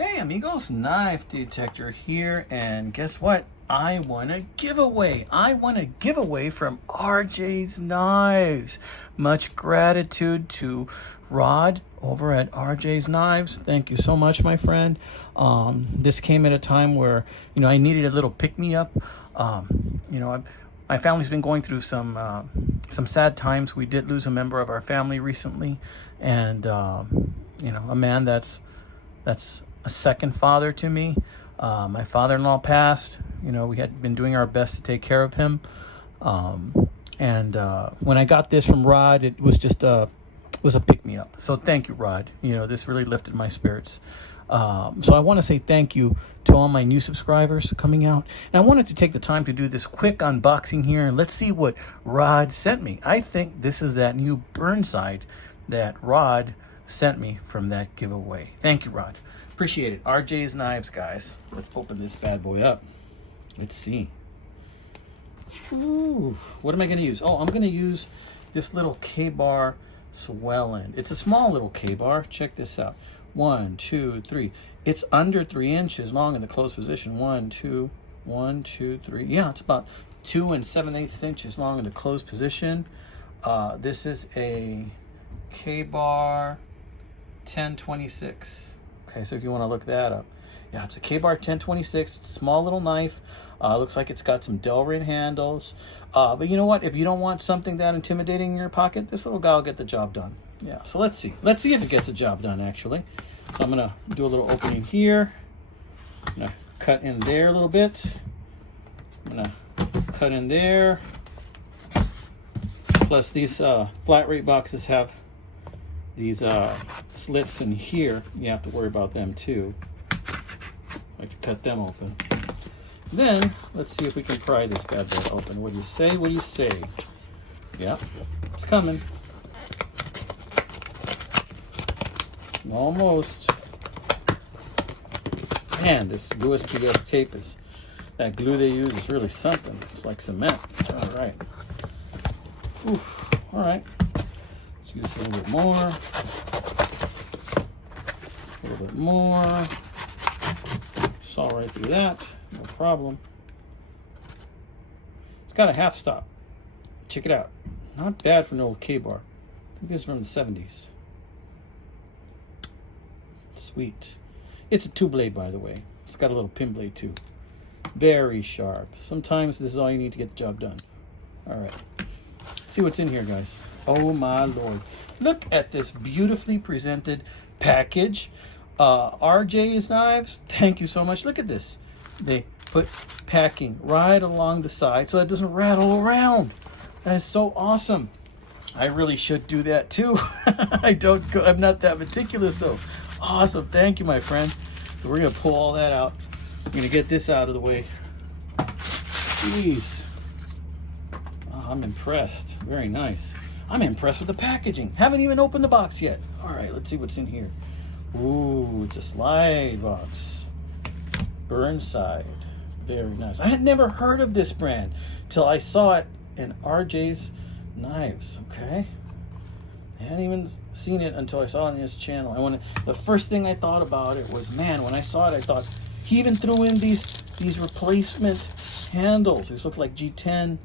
Hey amigos, Knife Detector here, and guess what? I won a giveaway. I won a giveaway from RJ's Knives. Much gratitude to Rod over at RJ's Knives. Thank you so much, my friend. This came at a time where, I needed a little pick-me-up. My family's been going through some sad times. We did lose a member of our family recently, and a man that's a second father to me. My father-in-law passed. We had been doing our best to take care of him. And when I got this from Rod, it was just a pick-me-up. So thank you, Rod. This really lifted my spirits. So I want to say thank you to all my new subscribers coming out. And I wanted to take the time to do this quick unboxing here, and let's see what Rod sent me. I think this is that new Burnside that Rod sent me from that giveaway. Thank you, Rod. Appreciate it. RJ's Knives, guys. Let's open this bad boy up. Let's see. Ooh, what am I going to use? Oh, I'm going to use this little K-bar swell end. It's a small little K-bar. Check this out. 1, 2, 3. It's under 3 inches long in the closed position. 1, 2, 1, 2, 3. Yeah, it's about 2 7/8 inches long in the closed position. This is a K-bar 1026. Okay, so if you want to look that up. Yeah, it's a K-bar 1026. It's a small little knife. Looks like it's got some Delrin handles. But you know what? If you don't want something that intimidating in your pocket, this little guy will get the job done. Yeah, so let's see. Let's see if it gets the job done, actually. So I'm going to do a little opening here. I'm going to cut in there a little bit. I'm going to cut in there. Plus, these flat rate boxes have these slits in here. You have to worry about them too. I like to cut them open. Then let's see if we can pry this bad boy open. What do you say? What do you say? Yeah, it's coming. Almost. Man, this USPS tape is, that glue they use is really something. It's like cement. All right. Oof. All right. Let's use a little bit more. A little bit more. Saw right through that. No problem. It's got a half stop. Check it out. Not bad for an old K-bar. I think this is from the 70s. Sweet. It's a 2-blade, by the way. It's got a little pin blade too. Very sharp. Sometimes this is all you need to get the job done. All right. Let's see what's in here, guys. Oh my Lord. Look at this beautifully presented package. RJ's Knives, thank you so much. Look at this. They put packing right along the side so that it doesn't rattle around. That is so awesome. I really should do that too. I'm not that meticulous though. Awesome. Thank you, my friend. So we're going to pull all that out. I'm going to get this out of the way. Jeez. Oh, I'm impressed. Very nice. I'm impressed with the packaging. Haven't even opened the box yet. All right, let's see what's in here. Ooh, it's a slide box. Burnside. Very nice. I had never heard of this brand till I saw it in RJ's Knives. Okay. I hadn't even seen it until I saw it on his channel. The first thing I thought about it was, man, when I saw it, I thought he even threw in these replacement handles. These look like G10.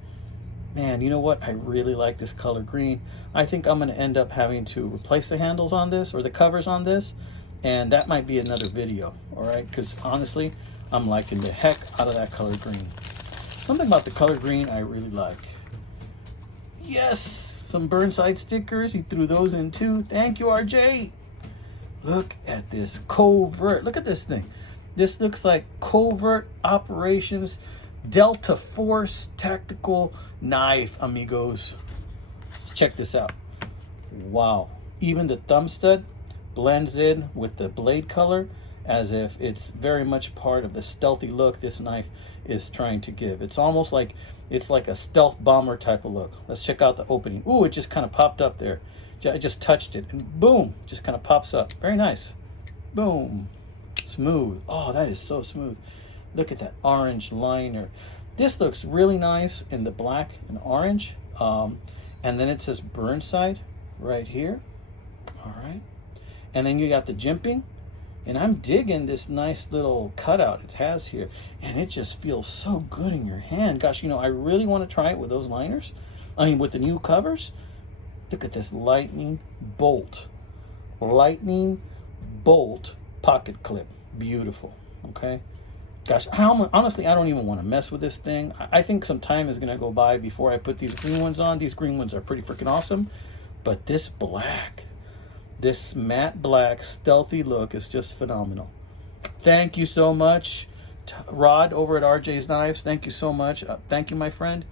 Man, you know what? I really like this color green. I think I'm going to end up having to replace the handles on this, or the covers on this, and that might be another video, all right? Because honestly, I'm liking the heck out of that color green. Something about the color green I really like. Yes! Some Burnside stickers. He threw those in too. Thank you, RJ. Look at this covert. Look at this thing. This looks like Covert Operations Delta Force Tactical Knife, amigos. Let's check this out. Wow. Even the thumb stud blends in with the blade color as if it's very much part of the stealthy look this knife is trying to give. It's almost like it's like a stealth bomber type of look. Let's check out the opening. Ooh, it just kind of popped up there. I just touched it and boom, just kind of pops up. Very nice. Boom. Smooth. Oh, that is so smooth. Look at that orange liner. This looks really nice in the black and orange. And then it says Burnside right here. All right. And then you got the jimping. And I'm digging this nice little cutout it has here. And it just feels so good in your hand. Gosh, you know, I really want to try it with those liners. I mean, with the new covers. Look at this lightning bolt pocket clip. Beautiful. Okay. Gosh, honestly, I don't even want to mess with this thing. I think some time is going to go by before I put these green ones on. These green ones are pretty freaking awesome. But this black, this matte black stealthy look is just phenomenal. Thank you so much, Rod over at RJ's Knives. Thank you so much. Thank you, my friend.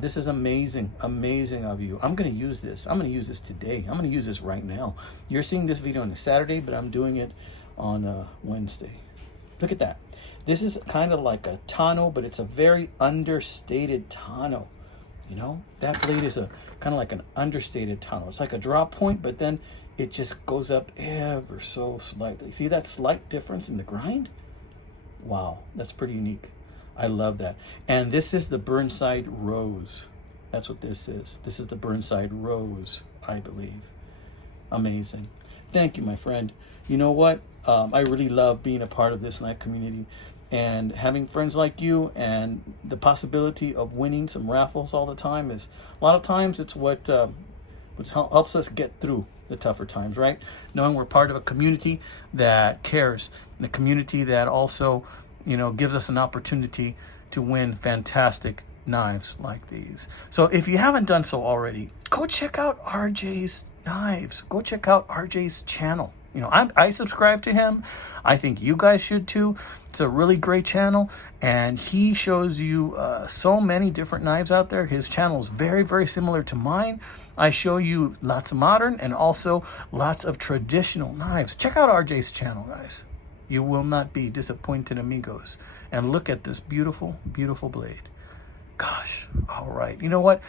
This is amazing, amazing of you. I'm going to use this. I'm going to use this today. I'm going to use this right now. You're seeing this video on a Saturday, but I'm doing it on Wednesday. Look at that. This is kind of like a tonneau, but it's a very understated tonneau. You know, that blade is a kind of like an understated tonneau. It's like a drop point, but then it just goes up ever so slightly. See that slight difference in the grind? Wow, that's pretty unique. I love that. And this is the Burnside Rose. That's what this is. This is the Burnside Rose, I believe. Amazing. Thank you, my friend. You know what? I really love being a part of this knife community and having friends like you, and the possibility of winning some raffles all the time is, a lot of times it's what helps us get through the tougher times, right? Knowing we're part of a community that cares, and a community that also, you know, gives us an opportunity to win fantastic knives like these. So if you haven't done so already, go check out RJ's Knives. Go check out RJ's channel. You know, I subscribe to him. I think you guys should too. It's a really great channel, and he shows you so many different knives out there. His channel is very, very similar to mine. I show you lots of modern and also lots of traditional knives. Check out RJ's channel, guys. You will not be disappointed, amigos. And look at this beautiful, beautiful blade. Gosh, all right. You know what?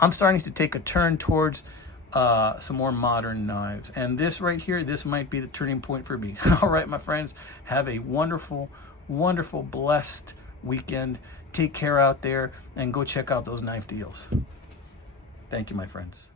I'm starting to take a turn towards some more modern knives, and this right here, this might be the turning point for me. All right, my friends, have a wonderful, wonderful, blessed weekend. Take care out there, and go check out those knife deals. Thank you, my friends.